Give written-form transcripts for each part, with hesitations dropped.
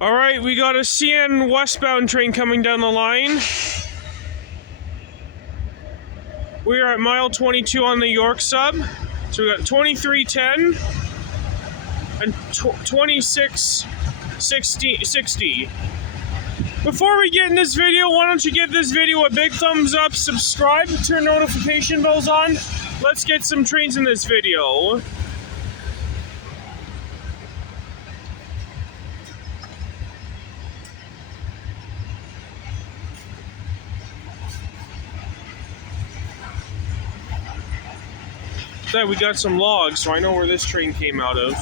Alright, we got a CN westbound train coming down the line. We are at mile 22 on the York sub. So we got 2310 and 2660. Before we get in this video, why don't you give this video a big thumbs up, subscribe, turn notification bells on. Let's get some trains in this video. We got some logs, so I know where this train came out of.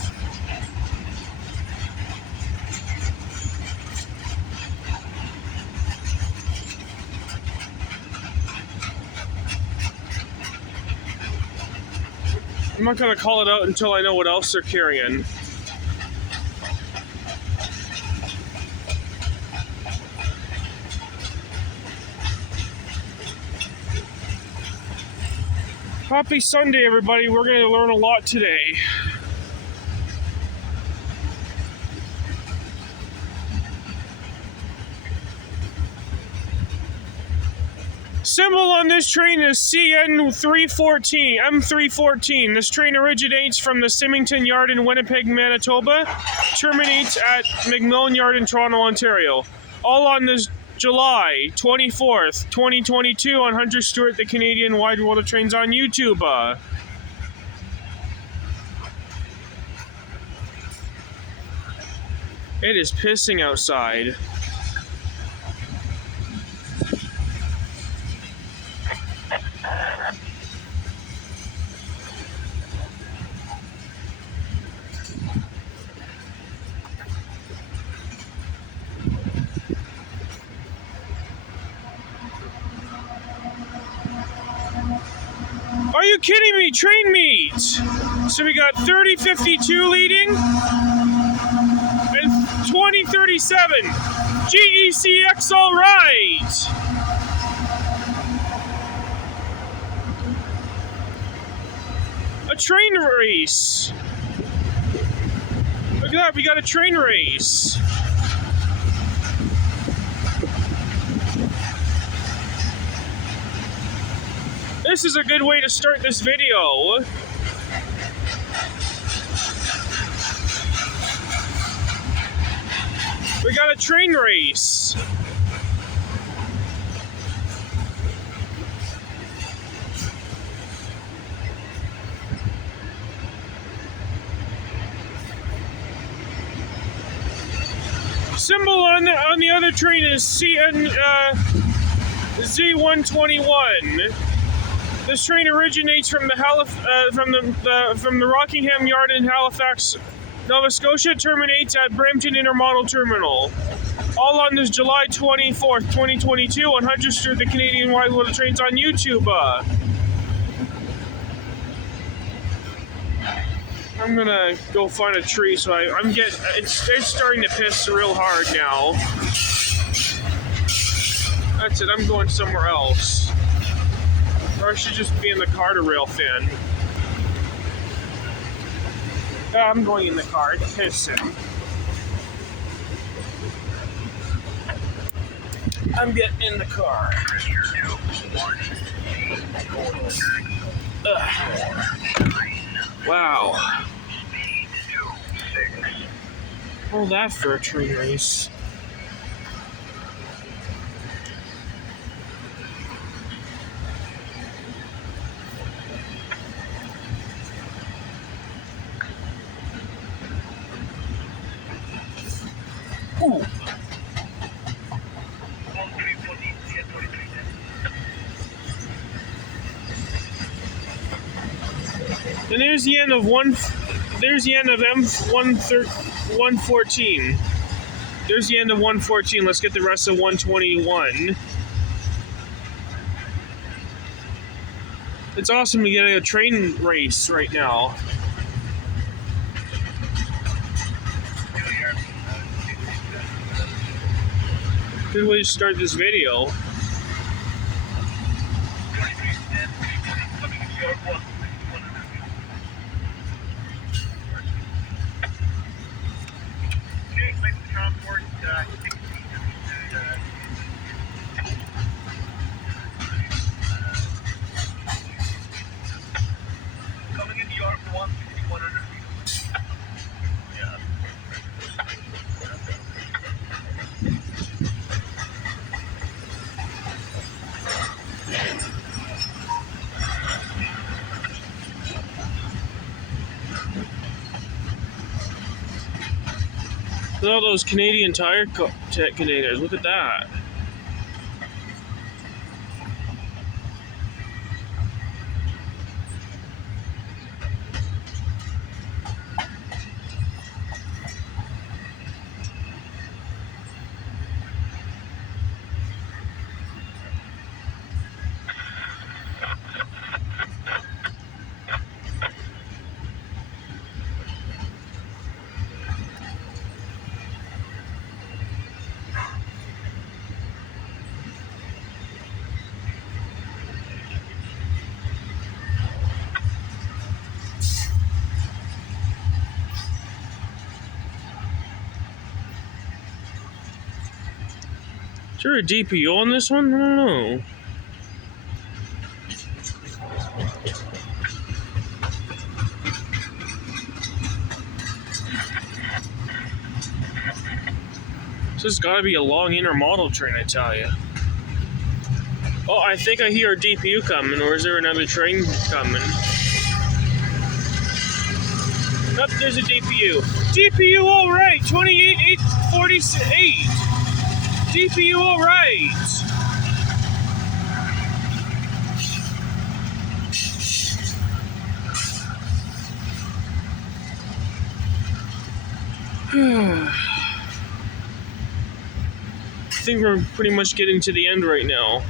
I'm not gonna call it out until I know what else they're carrying. Happy Sunday, everybody. We're going to learn a lot today. Symbol on this train is CN314, M314. This train originates from the Symington Yard in Winnipeg, Manitoba, terminates at McMillan Yard in Toronto, Ontario. All on this July 24th, 2022 on Hunter Stewart, the Canadian Wide World of Trains on YouTube. It is pissing outside. Are you kidding me? Train meet! So we got 3052 leading and 2037. GECX, all right! A train race. Look at that, we got a train race. This is a good way to start this video. We got a train race. Symbol on the other train is CN Z121. This train originates from the from the Rockingham Yard in Halifax, Nova Scotia, terminates at Brampton Intermodal Terminal. All on this July 24th, 2022 on Hunter Stewart, the Canadian Wide World of Trains on YouTube. I'm gonna go find a tree, so it's starting to piss real hard now. That's it, I'm going somewhere else. Or I should just be in the car to Railfan. Yeah, I'm going in the car. It's pissing. I'm getting in the car. Ugh. Wow. All that for a train race. Ooh. And there's the end of M114. There's the end of 114. Let's get the rest of 121. It's awesome to get a train race right now. Good way to start this video. Coming into yard for 100 feet. Yeah. Look at all those Canadian Tire containers. Look at that. Is there a DPO on this one? I don't know. This has got to be a long intermodal train, I tell you. Oh, I think I hear a DPU coming, or is there another train coming? Nope, there's a DPU. DPU all right, 28,848. DPU all right. I think we're pretty much getting to the end right now.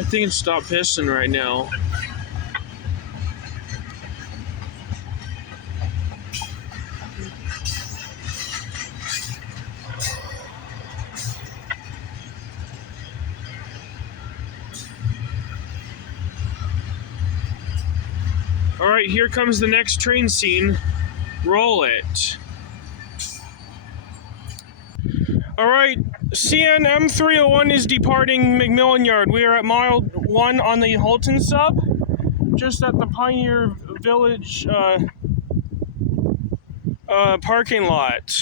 I think it's stopped pissing right now. All right, here comes the next train scene. Roll it. All right, CN M301 is departing McMillan Yard. We are at mile 1 on the Halton sub, just at the Pioneer Village parking lot.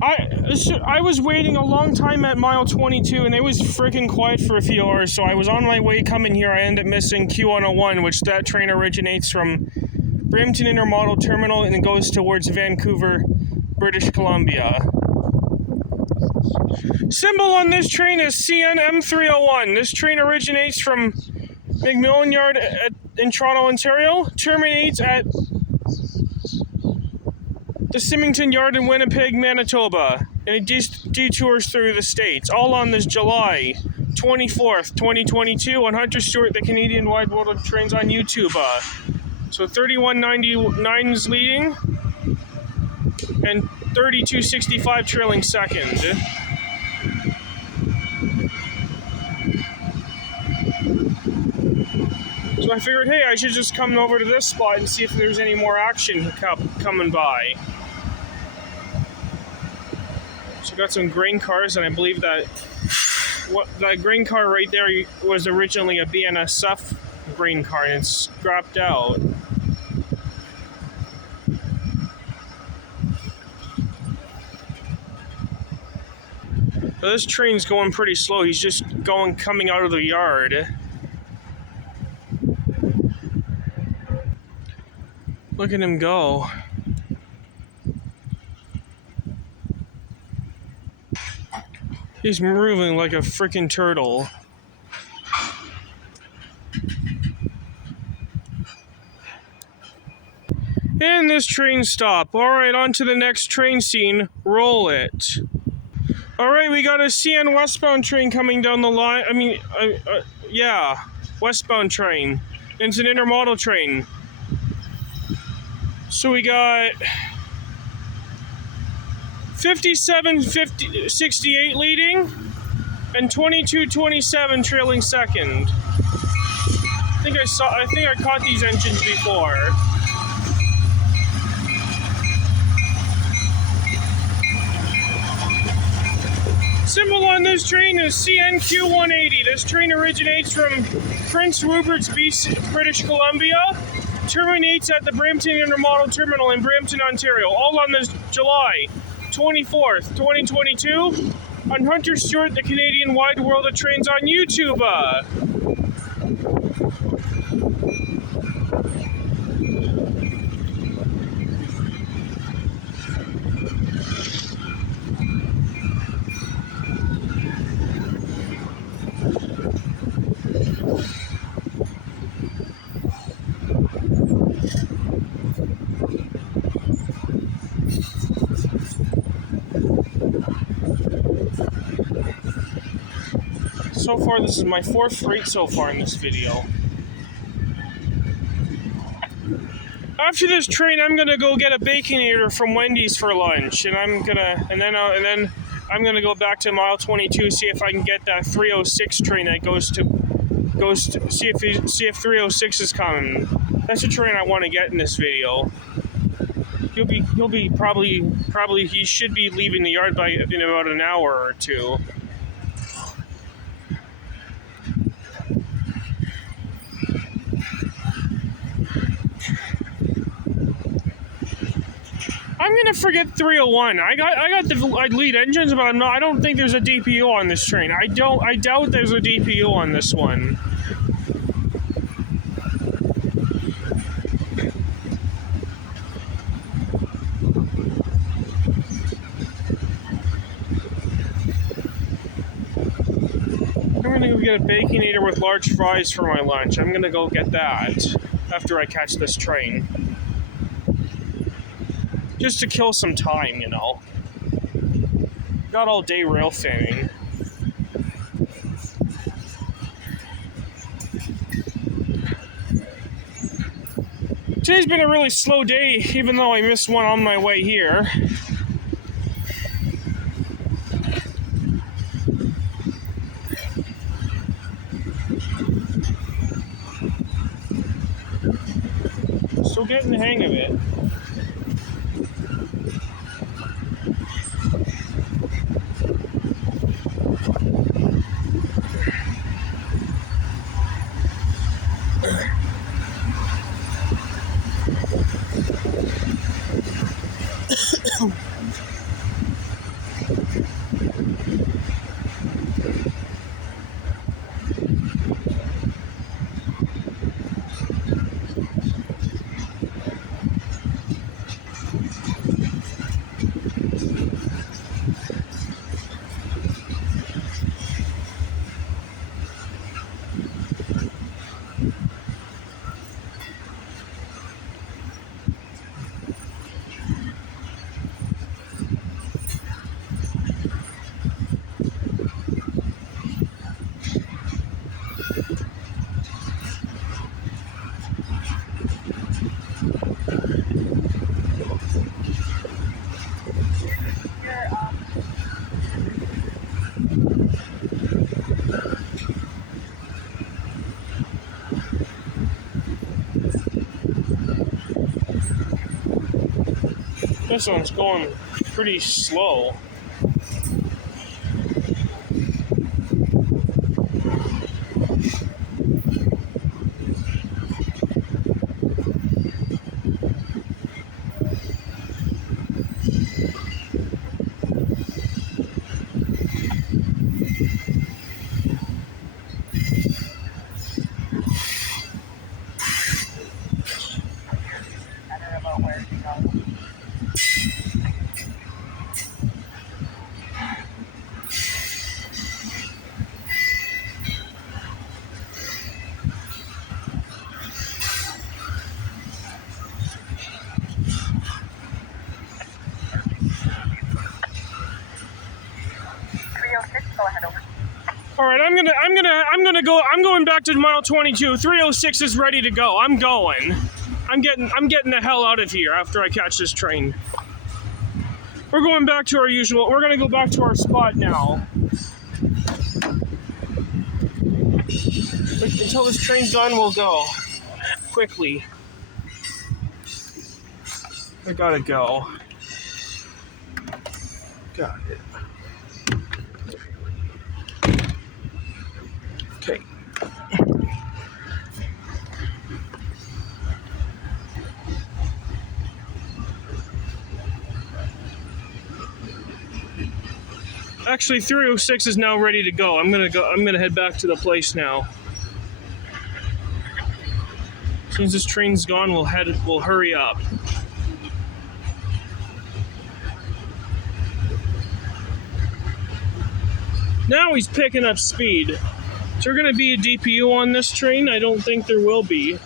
I was waiting a long time at mile 22, and it was freaking quiet for a few hours, so I was on my way coming here. I ended up missing Q101, which that train originates from Brampton Intermodal Terminal and it goes towards Vancouver, British Columbia. Symbol on this train is CN M301. This train originates from McMillan Yard in Toronto, Ontario, terminates at the Symington Yard in Winnipeg, Manitoba, and it detours through the States, all on this July 24th, 2022 on Hunter Stewart, the Canadian Wide World of Trains on YouTube. So 31.99 is leading, and 32.65 trailing second. So I figured, hey, I should just come over to this spot and see if there's any more action coming by. So got some grain cars, and I believe that grain car right there was originally a BNSF grain car, and it's scrapped out. But this train's going pretty slow. He's just coming out of the yard. Look at him go. He's moving like a freaking turtle. And this train stopped. Alright, on to the next train scene. Roll it. All right, we got a CN westbound train coming down the line. I mean, yeah, westbound train. It's an intermodal train. So we got 57-68 leading and 22-27 trailing second. I think I caught these engines before. Symbol on this train is CNQ180. This train originates from Prince Rupert's, British Columbia, terminates at the Brampton Intermodal Terminal in Brampton, Ontario, all on this July 24th, 2022, on Hunter Stewart, the Canadian Wide World of Trains on YouTube. So far, this is my 4th freight so far in this video. After this train, I'm gonna go get a Baconator from Wendy's for lunch, and then I'm gonna go back to mile 22, see if I can get that 306 train that goes to see if 306 is coming. That's the train I want to get in this video. He'll be probably he should be leaving the yard in about an hour or two. I'm gonna forget 301. I got the lead engines, but I don't think there's a DPU on this train. I doubt there's a DPU on this one. I'm gonna go get a Baconator with large fries for my lunch. I'm gonna go get that after I catch this train. Just to kill some time, you know. Got all day railfanning. Today's been a really slow day, even though I missed one on my way here. Still getting the hang of it. This one's going pretty slow. All right, I'm going back to mile 22. 306 is ready to go. I'm going. I'm getting the hell out of here after I catch this train. We're going back to our usual. We're gonna go back to our spot now. Until this train's done, we'll go quickly. I gotta go. Got it. Okay. Actually, 306 is now ready to go. I'm gonna head back to the place now. As soon as this train's gone, we'll hurry up. Now he's picking up speed. Is there gonna be a DPU on this train? I don't think there will be.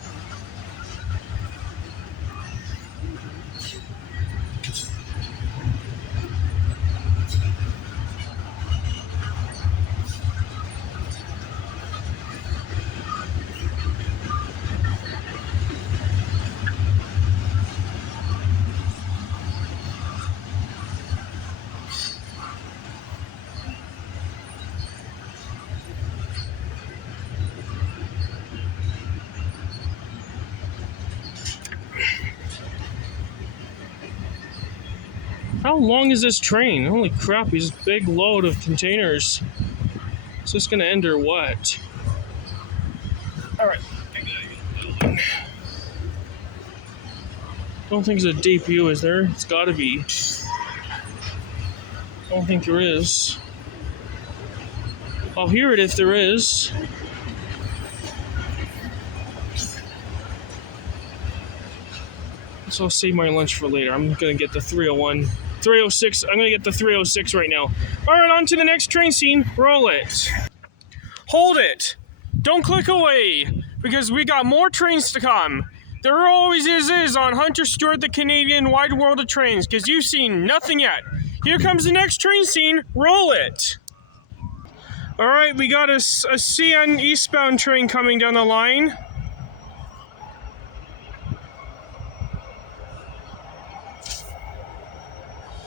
How long is this train? Holy crap, he's a big load of containers. Is this gonna end or what? Alright. Don't think there's a DPU, is there? It's gotta be. Don't think there is. I'll hear it if there is. So I'll save my lunch for later. I'm gonna get the 301. 306, I'm gonna get the 306 right now. Alright, on to the next train scene. Roll it. Hold it. Don't click away, because we got more trains to come. There always is on Hunter Stewart, the Canadian Wide World of Trains, because you've seen nothing yet. Here comes the next train scene. Roll it. Alright, we got a CN eastbound train coming down the line.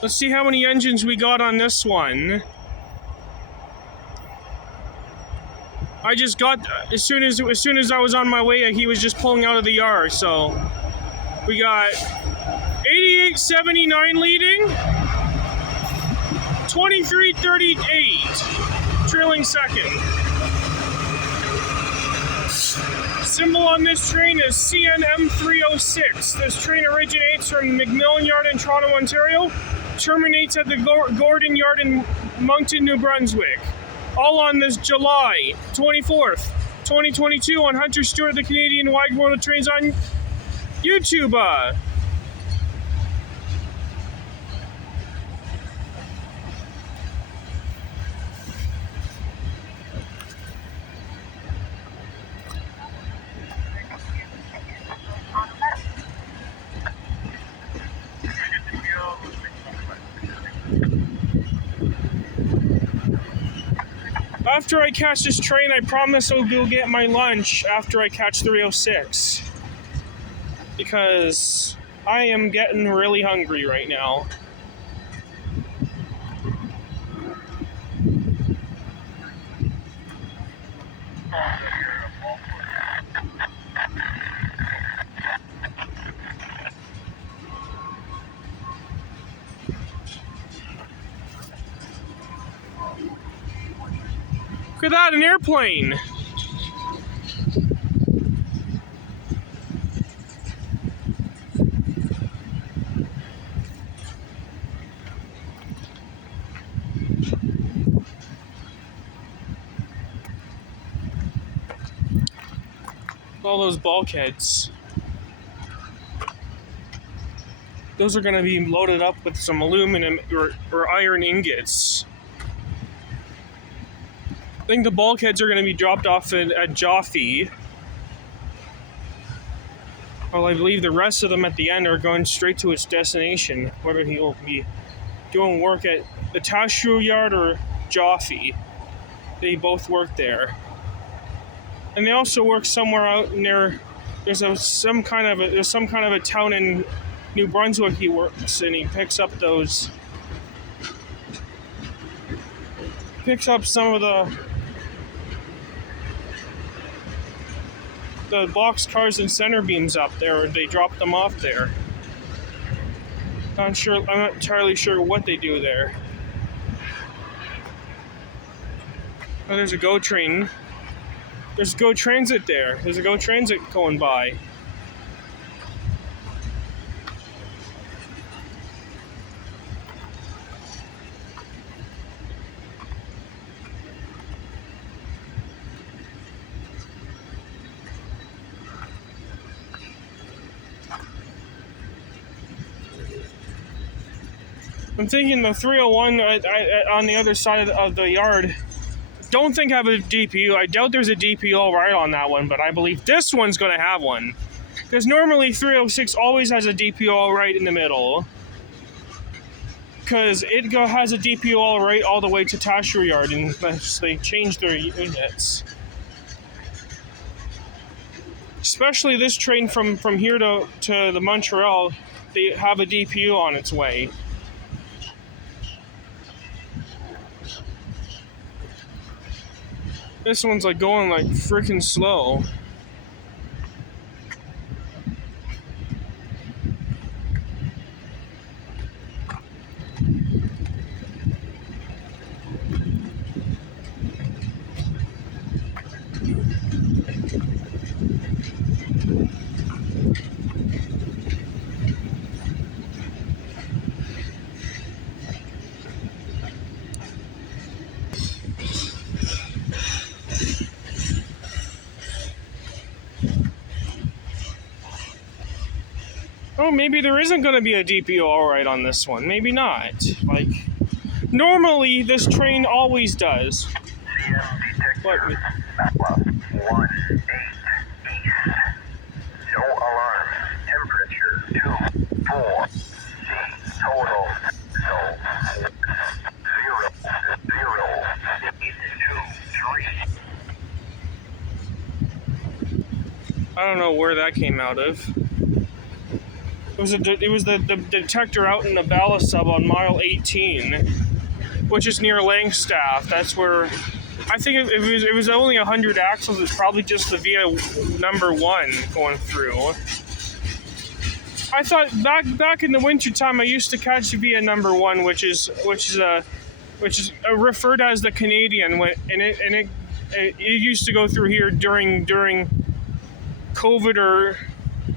Let's see how many engines we got on this one. I just got, as soon as I was on my way, he was just pulling out of the yard, so we got 8879 leading, 2338 trailing second. Symbol on this train is CNM306. This train originates from McMillan Yard in Toronto, Ontario, terminates at the Gordon Yard in Moncton, New Brunswick. All on this July 24th, 2022 on Hunter Stewart, the Canadian Wide World of Trains on YouTube. After I catch this train, I promise I'll go get my lunch after I catch 306. Because I am getting really hungry right now. Look at that, an airplane! All those bulkheads. Those are going to be loaded up with some aluminum or iron ingots. I think the bulkheads are going to be dropped off at Jaffe. Well, I believe the rest of them at the end are going straight to its destination, whether he will be doing work at the Tashu Yard or Joffe. They both work there. And they also work somewhere out near. There's some kind of a town in New Brunswick he works, and he picks up some of the box cars and center beams up there, and they drop them off there. I'm not entirely sure what they do there. Oh, there's a GO train. There's GO Transit there. There's a GO Transit going by. I'm thinking the 301 on the other side of the yard. Don't think I have a DPU. I doubt there's a DPU all right on that one, but I believe this one's going to have one. Because normally 306 always has a DPU all right in the middle. Because it has a DPU all right all the way to Tasher Yard, unless they change their units. Especially this train from here to the Montreal, they have a DPU on its way. This one's like going like freaking slow. Oh, maybe there isn't going to be a DPO all right on this one. Maybe not. Like, normally this train always does. But 1-8 east. No alarm. Temperature 2-4. Total. So 0-0-8-2-3. I don't know where that came out of. It was the detector out in the ballast sub on mile 18, which is near Langstaff. That's where I think it was only 100 axles. It's probably just the via number 1 going through. I thought back in the winter time I used to catch via number 1, which is referred as the Canadian, and it used to go through here during COVID or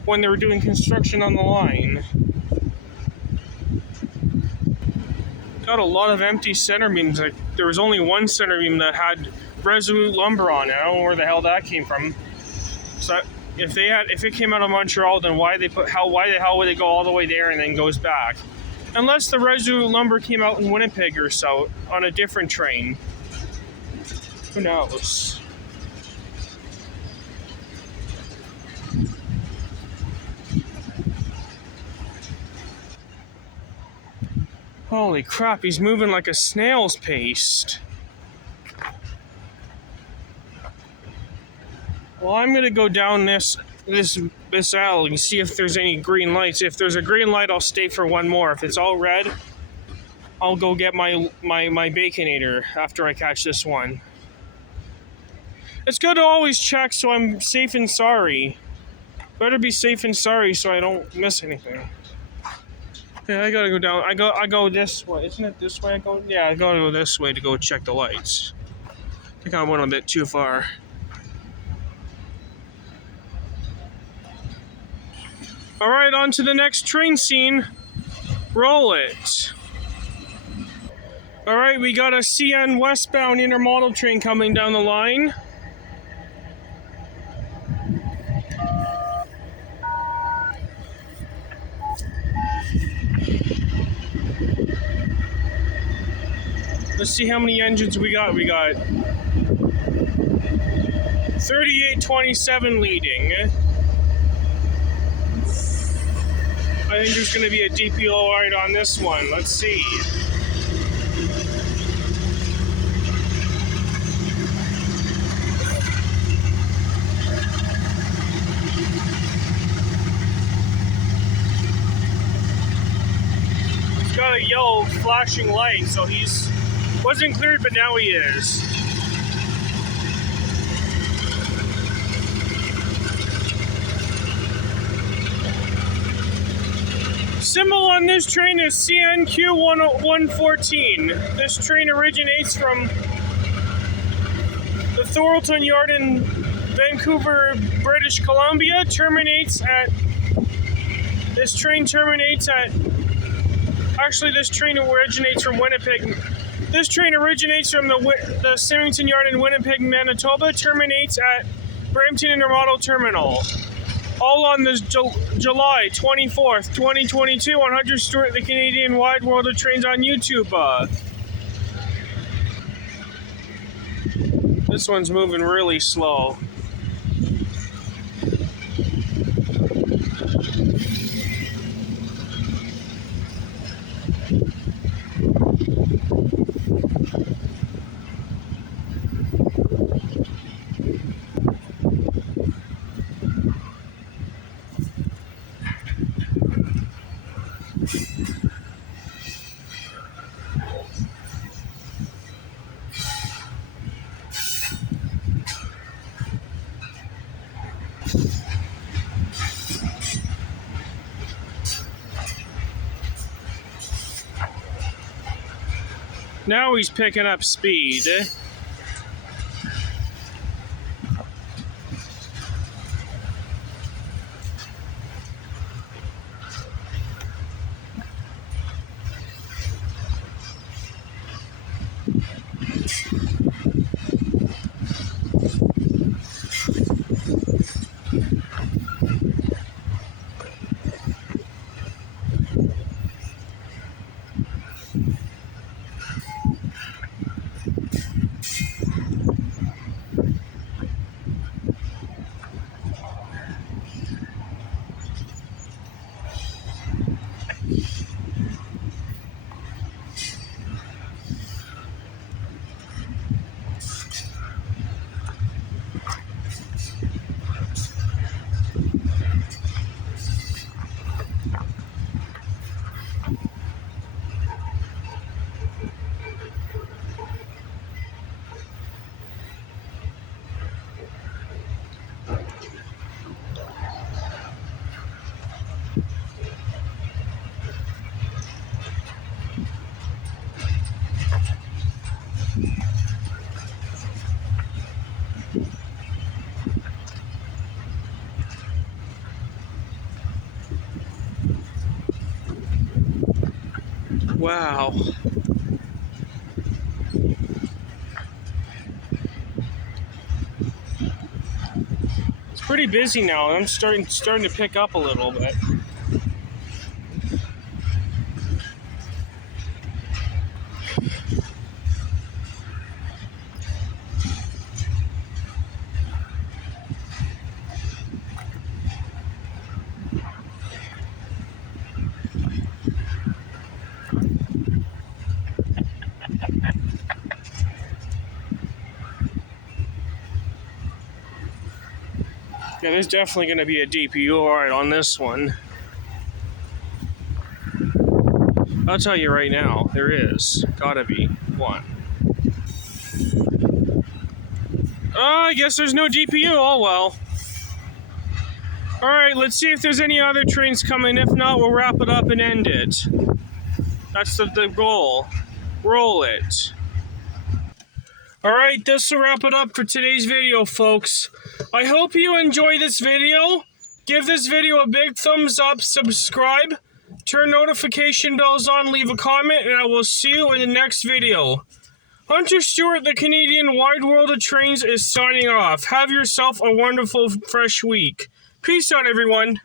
when they were doing construction on the line. Got a lot of empty center beams. Like, there was only one center beam that had Resolute lumber on it. I don't know where the hell that came from. So if it came out of Montreal, then why the hell would they go all the way there and then goes back? Unless the Resolute lumber came out in Winnipeg or so on a different train. Who knows? Holy crap, he's moving like a snail's pace. Well, I'm gonna go down this alley and see if there's any green lights. If there's a green light, I'll stay for one more. If it's all red, I'll go get my Baconator after I catch this one. It's good to always check so I'm safe and sorry. Better be safe and sorry so I don't miss anything. Yeah, I gotta go down. I go this way. Isn't it this way I go? Yeah, I gotta go this way to go check the lights. I think I went a bit too far. Alright, on to the next train scene. Roll it. Alright, we got a CN westbound intermodal train coming down the line. Let's see how many engines we got. We got 3827 leading. I think there's going to be a DPO right on this one. Let's see. a yellow flashing light, so he's wasn't cleared, but now he is. Symbol on this train is CNQ114. This train originates from the Thornton Yard in Vancouver, British Columbia. This train originates from Winnipeg. This train originates from the Symington Yard in Winnipeg, Manitoba. Terminates at Brampton Intermodal Terminal. All on this July 24th, 2022 on Hunter Stewart, the Canadian Wide World of Trains on YouTube. This one's moving really slow. Now he's picking up speed. Wow. It's pretty busy now, and I'm starting to pick up a little bit. Yeah, there's definitely going to be a DPU ride on this one. I'll tell you right now, there is. Gotta be one. I guess there's no DPU. Oh well. Alright, let's see if there's any other trains coming. If not, we'll wrap it up and end it. That's the goal. Roll it. Alright, this will wrap it up for today's video, folks. I hope you enjoy this video. Give this video a big thumbs up, subscribe, turn notification bells on, leave a comment, and I will see you in the next video. Hunter Stewart, the Canadian Wide World of Trains, is signing off. Have yourself a wonderful, fresh week. Peace out, everyone.